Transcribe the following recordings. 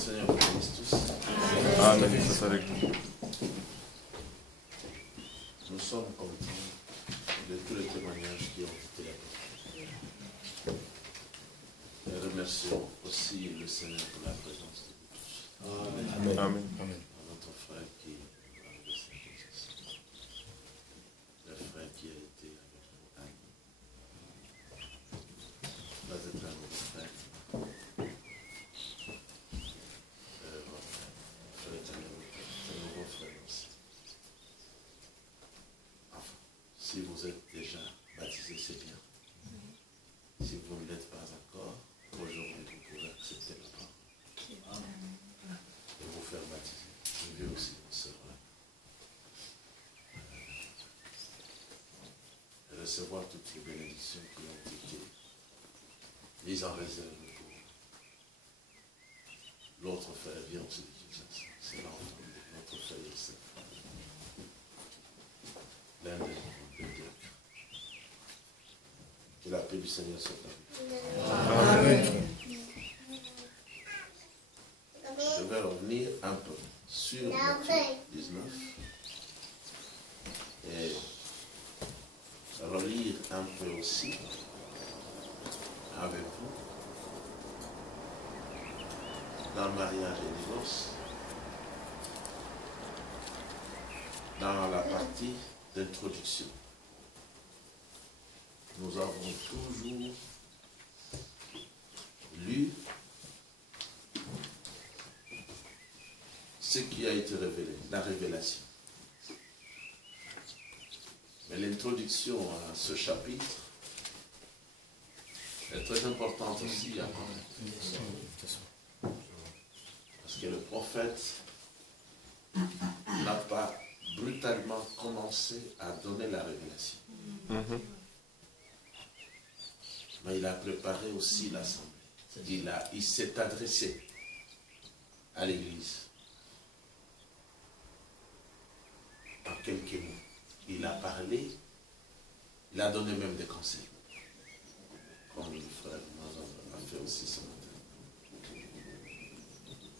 Seigneur vous bénisse tous. Amen. Nous sommes contents de tous les témoignages qui ont été là. Et remercions aussi le Seigneur pour la présence de vous tous. Amen. Amen. À notre frère qui a laissé le frère qui a été avec nous. Amen. Là, c'est un nouveau frère. C'est un nouveau frère aussi. Enfin, si vous êtes déjà baptisé, c'est bien. Si vous ne l'êtes pas encore, aujourd'hui vous pouvez accepter la parole. Et vous faire baptiser. Je veux aussi une sœur là. Et recevoir toutes les bénédictions qui ont été mises en réserve pour l'autre frère vient aussi de Kinshasa. C'est l'enfant de notre frère Yosef. L'un des diacres. Que la paix du Seigneur soit avec vous. Amen. Je vais revenir un peu sur Matthieu 19 et relire un peu aussi avec vous dans le mariage et divorce, dans la partie d'introduction. Nous avons toujours lu ce qui a été révélé, la révélation. Mais l'introduction à ce chapitre est très importante aussi à connaître. Parce que le prophète n'a pas brutalement commencé à donner la révélation. Mais il a préparé aussi l'assemblée. Il s'est adressé à l'église. En quelques mots. Il a parlé, il a donné même des conseils. Comme le frère Mazan a fait aussi ce matin.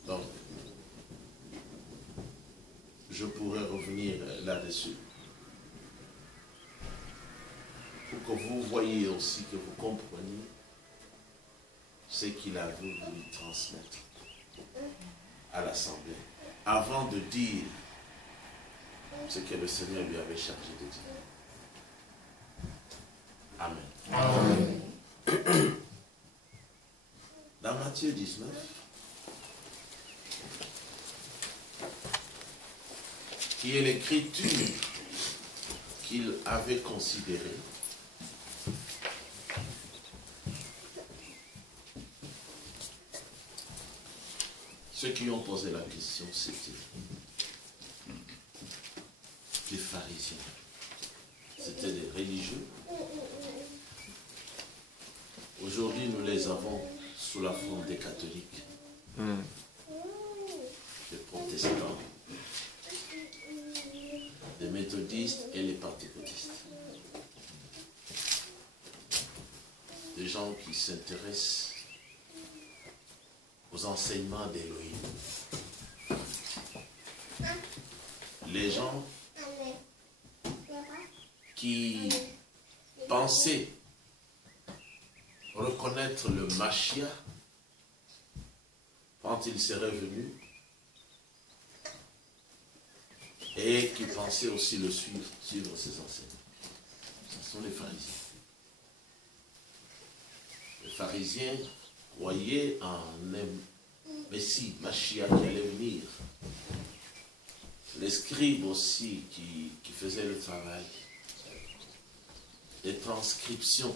Donc, je pourrais revenir là-dessus. Pour que vous voyez aussi, que vous compreniez ce qu'il a voulu transmettre à l'assemblée. Avant de dire ce que le Seigneur lui avait chargé de dire. Amen. Amen. Dans Matthieu 19, qui est l'écriture qu'il avait considérée, ceux qui ont posé la question, c'était des pharisiens. C'était des religieux. Aujourd'hui, nous les avons sous la forme des catholiques, des protestants, des méthodistes et les pentecôtistes. Des gens qui s'intéressent aux enseignements d'Élohim. Les gens qui pensaient reconnaître le Mashiach quand il serait venu et qui pensaient aussi le suivre ses enseignements. Ce sont les pharisiens. Les pharisiens croyaient en un Messie, Mashiach qui allait venir. Les scribes aussi qui faisaient le travail. Les transcriptions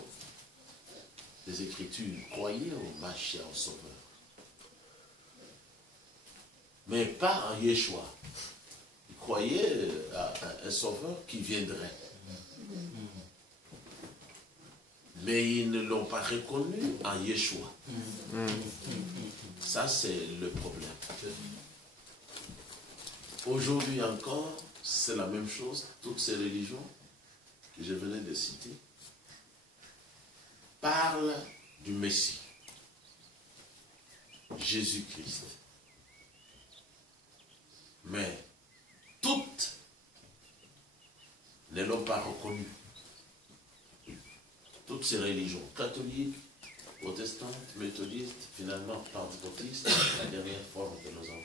des Écritures croyaient au Mashiach, au Sauveur. Mais pas en Yeshua. Ils croyaient à un Sauveur qui viendrait. Mais ils ne l'ont pas reconnu en Yeshua. Ça, c'est le problème. Aujourd'hui encore, c'est la même chose. Toutes ces religions que je venais de citer parlent du Messie, Jésus-Christ. toutes ces religions, catholiques, protestantes, méthodistes, finalement pentecôtistes, la dernière forme de nos enfants,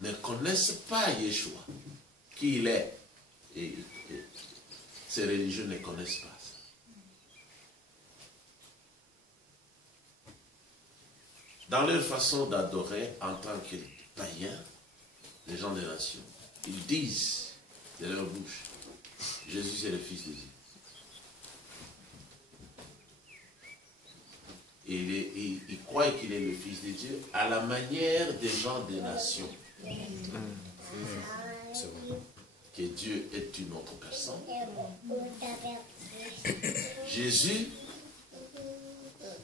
ne connaissent pas Yeshua, qui il est. Et ces religieux ne connaissent pas ça. Dans leur façon d'adorer en tant que païens, les gens des nations, ils disent de leur bouche, Jésus c'est le Fils de Dieu. Et ils croient qu'il est le Fils de Dieu à la manière des gens des nations. Que Dieu est une autre personne. Jésus,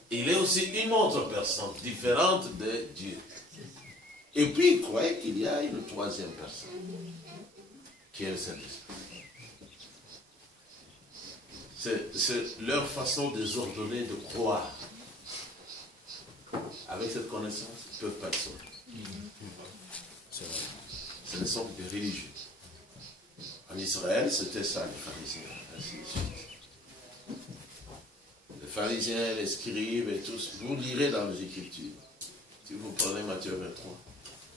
il est aussi une autre personne, différente de Dieu. Et puis, ils croyaient qu'il y a une troisième personne, qui est le Saint-Esprit. C'est leur façon désordonnée de croire. Avec cette connaissance, ils ne peuvent pas le sauver. Ce ne sont que des religieux. En Israël, c'était ça, les pharisiens, ainsi de suite. Les pharisiens, les scribes et tous, vous lirez dans les Écritures. Si vous prenez Matthieu 23,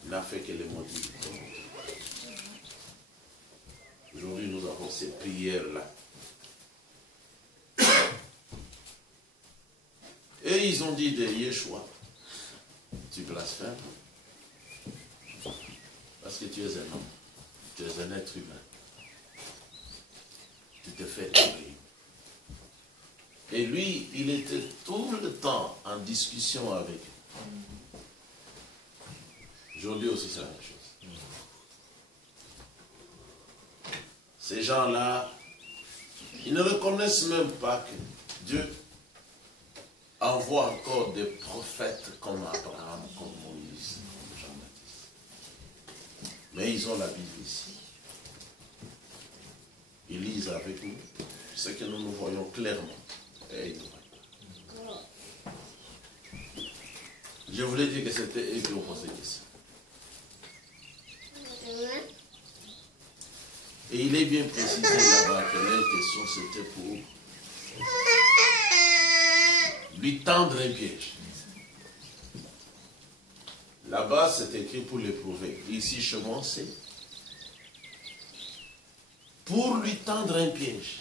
il n'a fait que les maudits. Aujourd'hui, nous avons ces prières-là. Et ils ont dit de Yeshua, tu blasphèmes, parce que tu es un homme, tu es un être humain. Tu te fais trahir. Et lui, il était tout le temps en discussion avec eux. Aujourd'hui aussi, c'est la même chose. Ces gens-là, ils ne reconnaissent même pas que Dieu envoie encore des prophètes comme Abraham, comme Moïse, comme Jean-Baptiste. Mais ils ont la Bible ici. Ils lisent avec nous ce que nous voyons clairement. Et ils ne voient pas. Je voulais dire que c'était eux qui ont posé la question. Et il est bien précisé là-bas que leur question c'était pour lui tendre un piège. Là-bas c'est écrit pour l'éprouver. Ici chez moi c'est pour lui tendre un piège,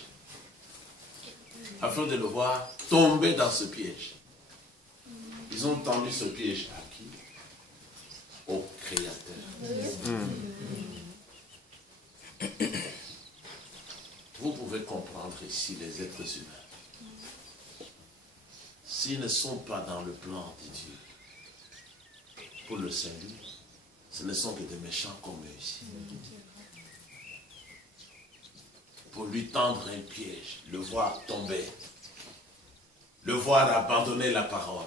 afin de le voir tomber dans ce piège. Ils ont tendu ce piège à qui? Au Créateur. Vous pouvez comprendre ici les êtres humains. S'ils ne sont pas dans le plan de Dieu pour le salut, ce ne sont que des méchants comme eux ici. Pour lui tendre un piège, le voir tomber, le voir abandonner la parole.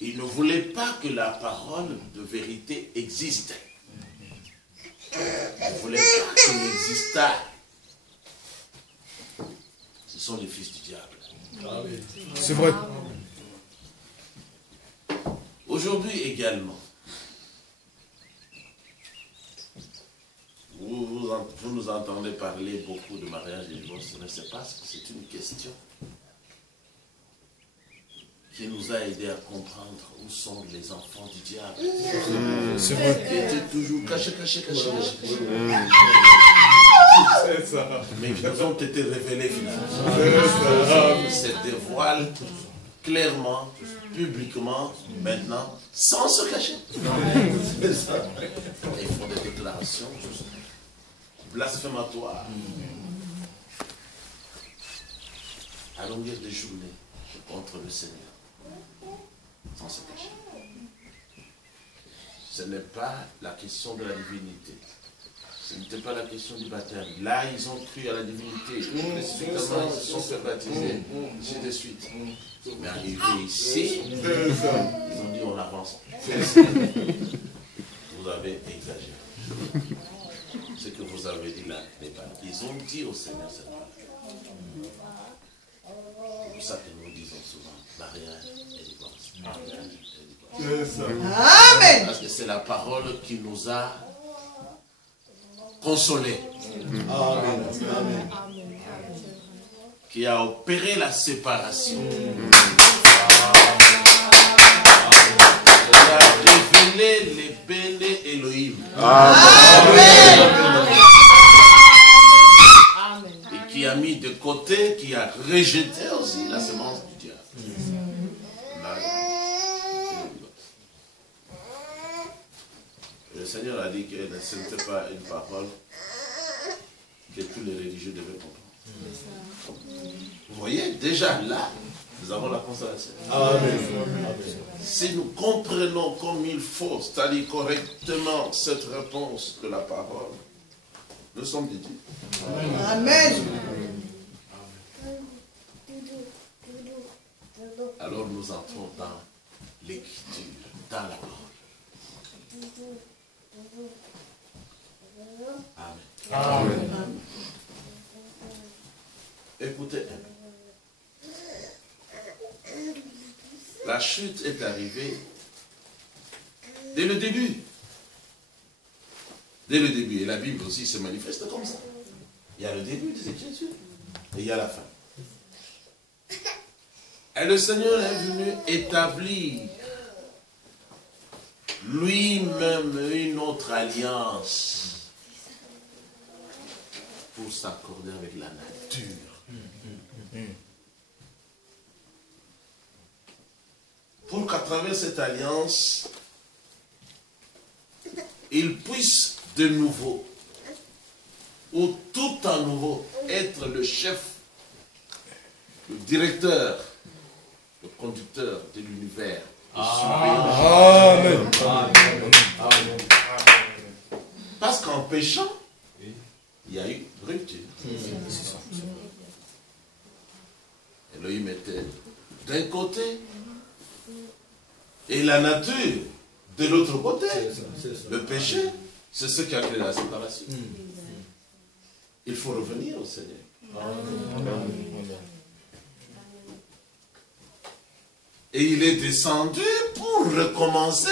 Il ne voulait pas que la parole de vérité existe. Il ne voulait pas qu'elle existât. Ce sont les fils du diable. C'est vrai. Aujourd'hui également, vous nous entendez parler beaucoup de mariage et de divorce, mais c'est parce que c'est une question qui nous a aidé à comprendre où sont les enfants du diable. C'est vrai. Qui étaient toujours cachés. C'est ça. Mais qui nous ont été révélés finalement. Ils se dévoilent clairement, publiquement, maintenant, sans se cacher. C'est ça. Et ils font des déclarations blasphématoires à longueur de journée contre le Seigneur. Sans se cacher. Ce n'est pas la question de la divinité. Ce n'était pas la question du baptême. Là, ils ont cru à la divinité. Spécifiquement, ils se sont fait baptiser. Ainsi de suite. Mais arrivé ici, ils ont dit on avance. Vous avez exagéré. Ce que vous avez dit là n'est pas. Ils ont dit au Seigneur cette parole. C'est pour ça que nous disons souvent mariage et divorce. Mariage et divorce. Amen. Parce que c'est la parole qui nous a consolés. Amen. qui a opéré la séparation. Il a révélé les Béné Elohim. Et qui a mis de côté, qui a rejeté aussi la semence du diable. Le Seigneur a dit que ce n'était pas une parole que tous les religieux devaient comprendre. Vous voyez, déjà là, nous avons la consolation. Si nous comprenons comme il faut, c'est-à-dire correctement cette réponse de la parole, nous sommes des dieux. Amen. Alors nous entrons dans l'écriture, dans la parole. Amen. Écoutez, la chute est arrivée dès le début. Dès le début. Et la Bible aussi se manifeste comme ça. Il y a le début des Écritures et il y a la fin. Et le Seigneur est venu établir lui-même une autre alliance pour s'accorder avec la nature. Pour qu'à travers cette alliance, il puisse de nouveau, ou tout à nouveau, être le chef, le directeur, le conducteur de l'univers. Amen. Parce qu'en péchant, il y a eu rupture. Elohim était d'un côté et la nature de l'autre côté. Le péché, c'est ce qui a créé la séparation. Il faut revenir au Seigneur. Et il est descendu pour recommencer.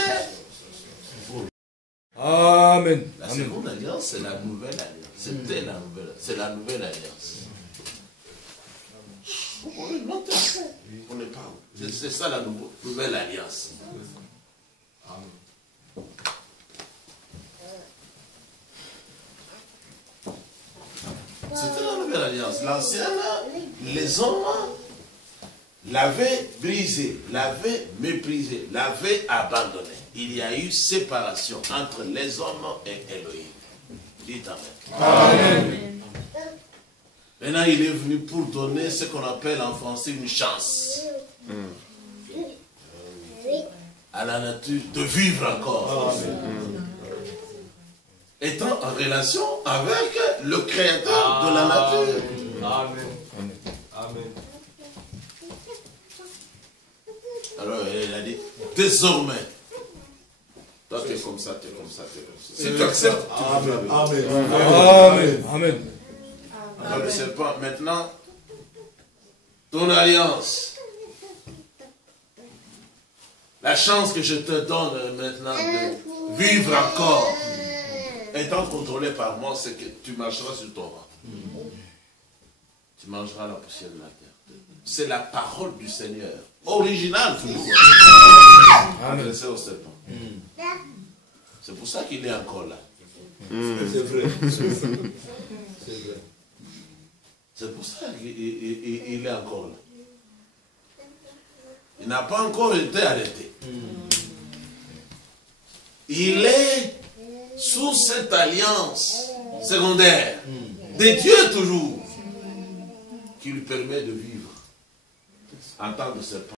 Amen. La seconde alliance, c'est la nouvelle alliance. C'était la nouvelle, c'est la nouvelle alliance. On n'est pas. C'est ça la nouvelle alliance. C'était la nouvelle alliance. L'ancienne, les hommes l'avaient brisé, l'avaient méprisé, l'avaient abandonné. Il y a eu séparation entre les hommes et Elohim. Dites Amen. Amen. Maintenant, il est venu pour donner ce qu'on appelle en français une chance à la nature de vivre encore. Étant en relation avec le créateur de la nature. Amen. Amen. Alors, il a dit, désormais, toi tu es comme ça, tu es comme ça, tu es comme ça. Si tu acceptes, Amen. Amen. Amen. alors le serpent, maintenant, ton alliance, la chance que je te donne maintenant de vivre encore, étant contrôlé par moi, c'est que tu marcheras sur ton ventre. Tu mangeras la poussière de la terre. C'est la parole du Seigneur, originale toujours, adressée au serpent. C'est pour ça qu'il est encore là. C'est vrai. C'est vrai. C'est pour ça qu'il est encore là. Il n'a pas encore été arrêté. Il est sous cette alliance secondaire de Dieu toujours, qui lui permet de vivre en tant que serpent.